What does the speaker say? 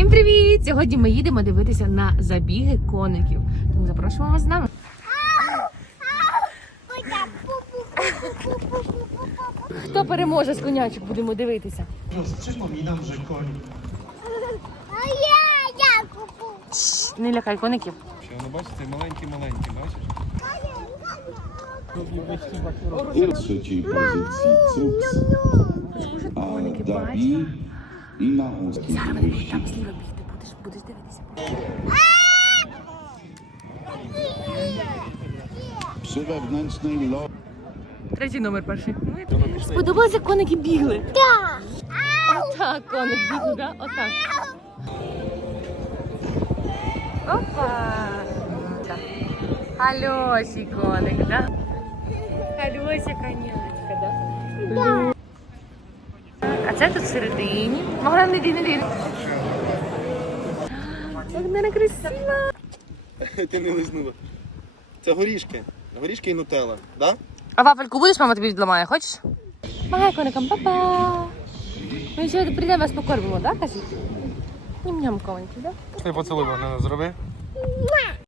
Всім привіт! Сьогодні ми їдемо дивитися на забіги коників. Тому запрошуємо вас з нами. Хто переможе з конячок, будемо дивитися. Przypominam, że koń А я, я купу. Шш, Не лякай коників. Ще воно бачите, маленькі-маленькі, бачиш? У trzeciej pozycji Cuks, a Dabi i na ósmej Там зліва бігти будеш, будеш дивитися. przy wewnętrznej lo Третій номер перший. Сподобалося, як коники бігли. Так. Отак коник бігли, да? Отак. Опа! Так. Альосі коник, да? Альося конячка, да? Да. А це тут всередині. Могла не йди, не йди. Як вона красива. Ти не лизнула. Це горішки. Горішки і нутелла, да? А вафельку будеш, мама тобі відламає, хочеш? Махай коникам, па-па. Ми ще прийдемо вас покормимо, да, кажіть? Ням-ням, коники, да? Ти поцілуй мене зроби.